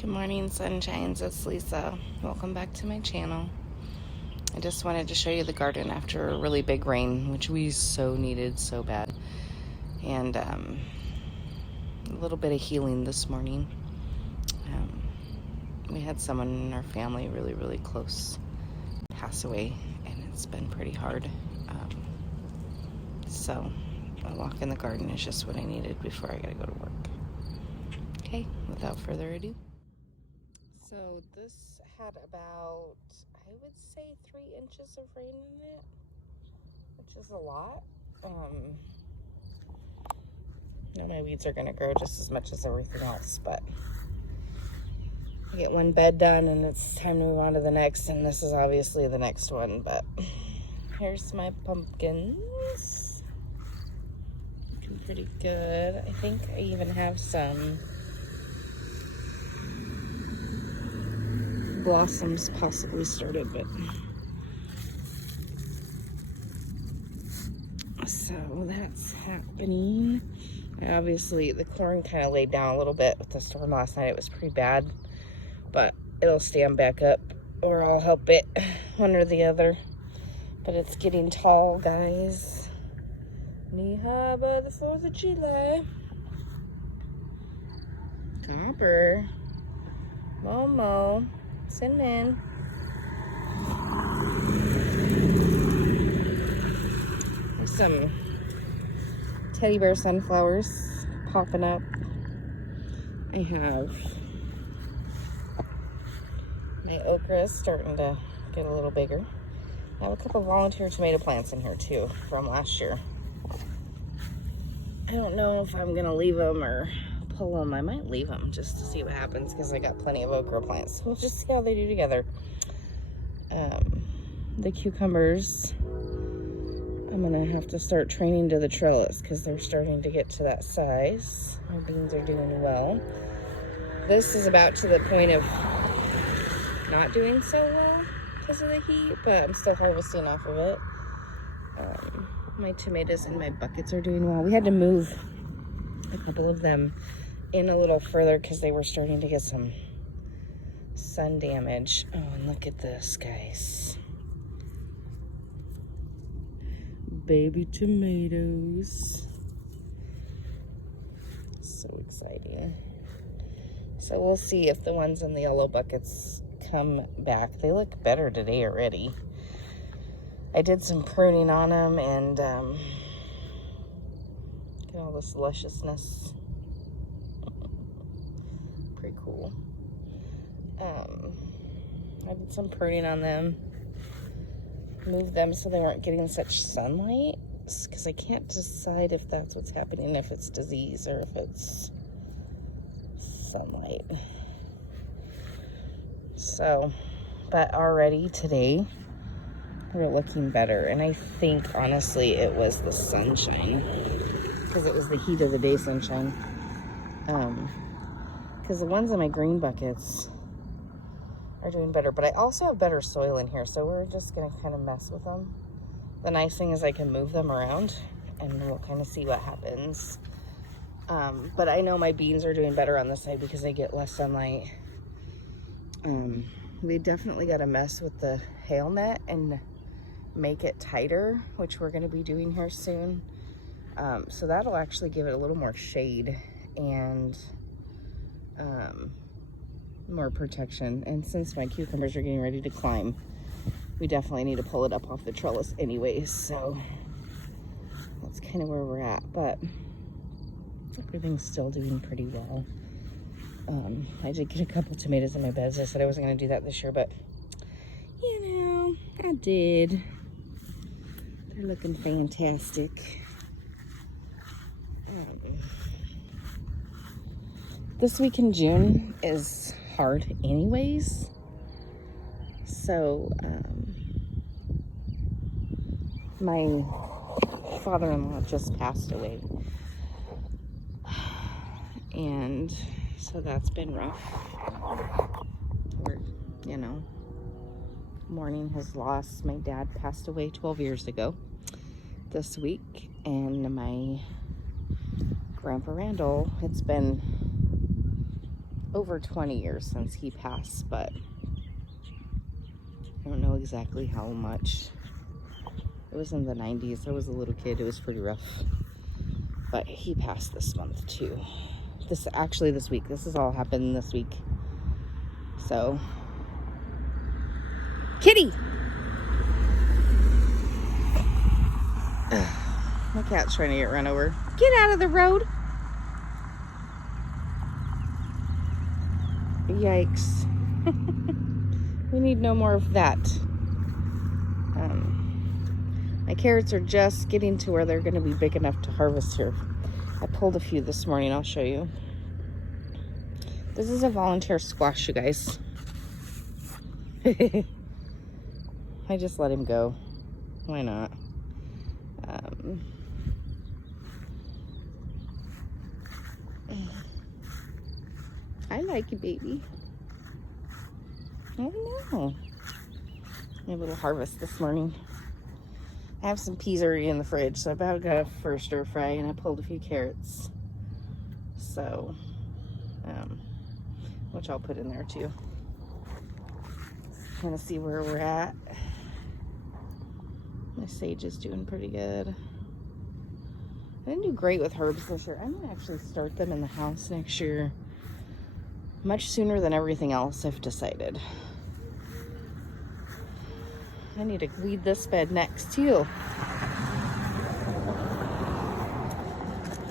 Good morning, sunshines. It's Lisa. Welcome back to my channel. I just wanted to show you the garden after a really big rain, which we so needed so bad. And a little bit of healing this morning. We had someone in our family really close pass away, and it's been pretty hard. So a walk in the garden is just what I needed before I gotta go to work. Okay, without further ado. So this had about, I would say, 3 inches of rain in it, which is a lot. Now my weeds are gonna grow just as much as everything else, but I get one bed done and it's time to move on to the next, and this is obviously the next one. But here's my pumpkins. Looking pretty good. I think I even have some blossoms possibly started, but so that's happening. Obviously the corn kind of laid down a little bit with the storm last night. It was pretty bad, but it'll stand back up or I'll help it, one or the other. But it's getting tall, guys. Knee high by the 4th of July. Copper, Momo, Cinnamon. There's some teddy bear sunflowers popping up. I have my okra starting to get a little bigger. I have a couple volunteer tomato plants in here too from last year. I don't know if I'm gonna leave them or pull them. I might leave them just to see what happens because I got plenty of okra plants. We'll just see how they do together. The cucumbers, I'm gonna have to start training to the trellis because they're starting to get to that size. My beans are doing well. This is about to the point of not doing so well because of the heat, but I'm still harvesting off of it. My tomatoes and my buckets are doing well. We had to move a couple of them in a little further because they were starting to get some sun damage. Oh, and look at this, guys. Baby tomatoes. So exciting. So we'll see if the ones in the yellow buckets come back. They look better today already. I did some pruning on them and get all this lusciousness. Pretty cool. I did some pruning on them. Moved them so they weren't getting such sunlight, because I can't decide if that's what's happening, if it's disease or if it's sunlight. So, but already today we're looking better, and I think honestly it was the sunshine, because it was the heat of the day sunshine. Because the ones in my green buckets are doing better, but I also have better soil in here, so we're just gonna kind of mess with them. The nice thing is I can move them around and we'll kind of see what happens. But I know my beans are doing better on this side because they get less sunlight. We definitely got to mess with the hail net and make it tighter, which we're going to be doing here soon. So that'll actually give it a little more shade and more protection. And since my cucumbers are getting ready to climb, we definitely need to pull it up off the trellis anyways. So that's kind of where we're at, but everything's still doing pretty well. I did get a couple tomatoes in my beds. I said I wasn't going to do that this year, but you know, I did. They're looking fantastic. This week in June is hard anyways. So, my father-in-law just passed away. And so that's been rough. We're, you know, mourning his loss. My dad passed away 12 years ago this week. And my Grandpa Randall, it's been over 20 years since he passed, but I don't know exactly how much. It was in the 90s. I was a little kid. It was pretty rough. But he passed this month too. This week. This has all happened this week. So, Kitty! My cat's trying to get run over. Get out of the road! Yikes. We need no more of that. My carrots are just getting to where they're going to be big enough to harvest here. I pulled a few this morning. I'll show you. This is a volunteer squash, you guys. I just let him go. Why not? I like you, baby. I know. My little harvest this morning. I have some peas already in the fridge, so I about got for a stir fry, and I pulled a few carrots. So, which I'll put in there too. I'm gonna see where we're at. My sage is doing pretty good. I didn't do great with herbs this year. I'm gonna actually start them in the house next year, much sooner than everything else I've decided. I need to weed this bed next too. I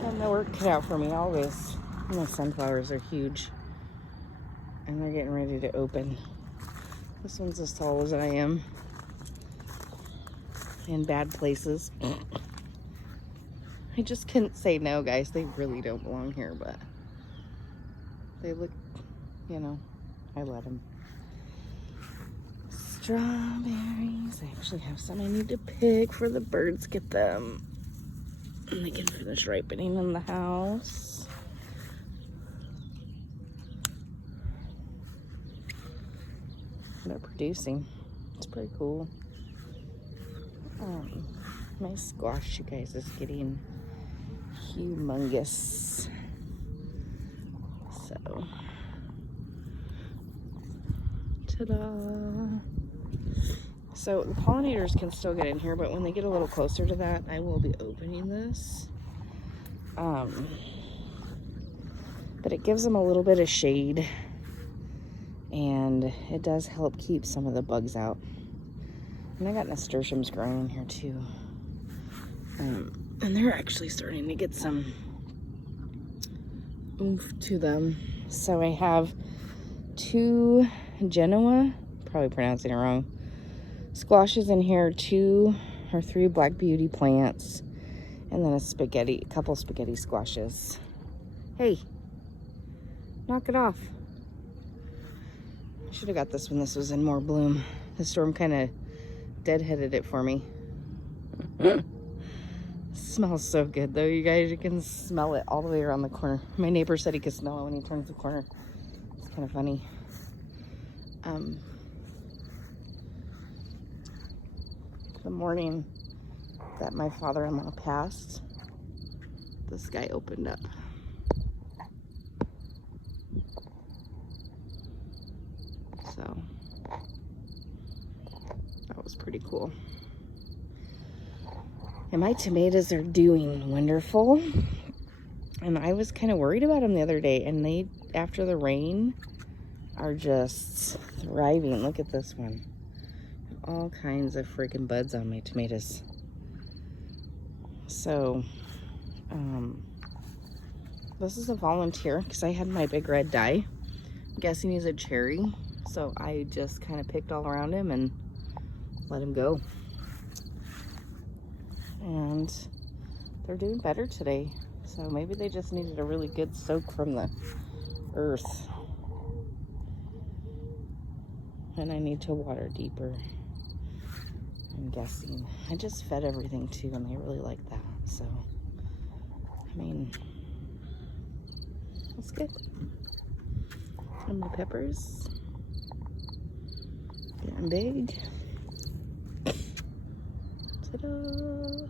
have my work cut out for me always. My sunflowers are huge, and they're getting ready to open. This one's as tall as I am. In bad places. I just couldn't say no, guys. They really don't belong here, but they look, you know, I let them. Strawberries. I actually have some I need to pick for the birds. Get them. And they can finish ripening in the house. They're producing. It's pretty cool. My squash, you guys, is getting humongous. So, ta-da! So the pollinators can still get in here, but when they get a little closer to that, I will be opening this. But it gives them a little bit of shade, and it does help keep some of the bugs out. And I got nasturtiums growing in here too. And they're actually starting to get some oomph to them. So I have 2 Genoa, probably pronouncing it wrong, squashes in here, 2 or 3 Black Beauty plants, and then a couple spaghetti squashes. Hey, knock it off. I should have got this when this was in more bloom. The storm kind of deadheaded it for me. Smells so good though, you guys. You can smell it all the way around the corner. My neighbor said he could smell it when he turns the corner. It's kind of funny. The morning that my father-in-law passed, this guy opened up. So that was pretty cool. And my tomatoes are doing wonderful. And I was kind of worried about them the other day, and they, after the rain, are just thriving. Look at this one. All kinds of freaking buds on my tomatoes. So, this is a volunteer because I had my big red dye. I'm guessing he's a cherry. So I just kind of picked all around him and let him go. And they're doing better today. So maybe they just needed a really good soak from the earth. And I need to water deeper, I'm guessing. I just fed everything too, and they really like that. So, I mean, that's good. And my peppers getting big. Ta-da!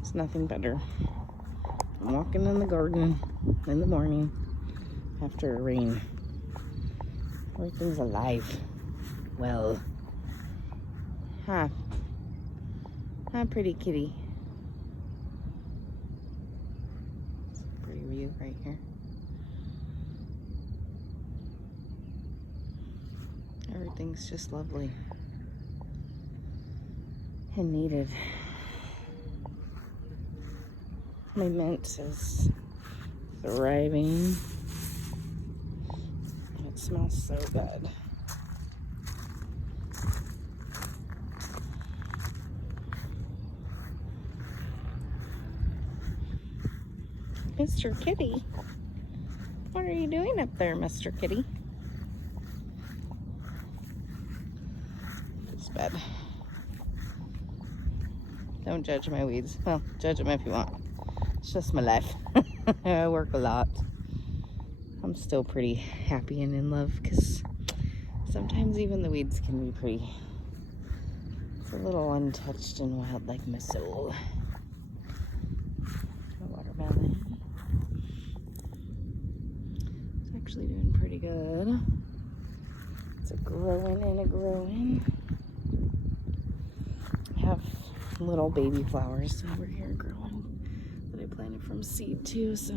It's nothing better. I'm walking in the garden in the morning after a rain. Everything's alive. Well, huh? Huh, pretty kitty. It's a pretty view right here. Everything's just lovely and needed. My mint is thriving. It smells so good. Mr. Kitty, what are you doing up there, Mr. Kitty? It's bed. Don't judge my weeds. Well, judge them if you want. It's just my life. I work a lot. I'm still pretty happy and in love because sometimes even the weeds can be pretty. It's a little untouched and wild like my soul. My watermelon. It's actually doing pretty good. It's a growing and a growing. I have little baby flowers over here growing that I planted from seed too, so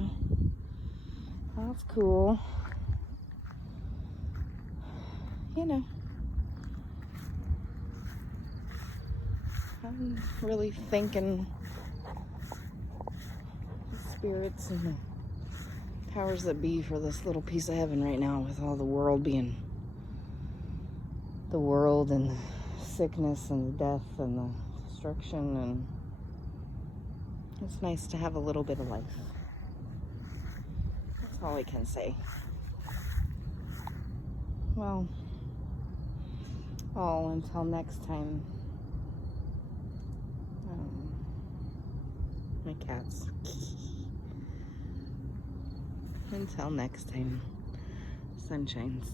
that's cool. You know, I'm really thanking the spirits and the powers that be for this little piece of heaven right now, with all the world being the world and the sickness and the death and the destruction, and it's nice to have a little bit of life. That's all I can say. Well, until next time. My cats. Until next time, sunshines.